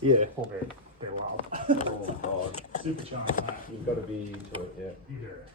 Yeah. 神戸では Oh God, super challenge that. you've got to be to it. Yeah. You do it.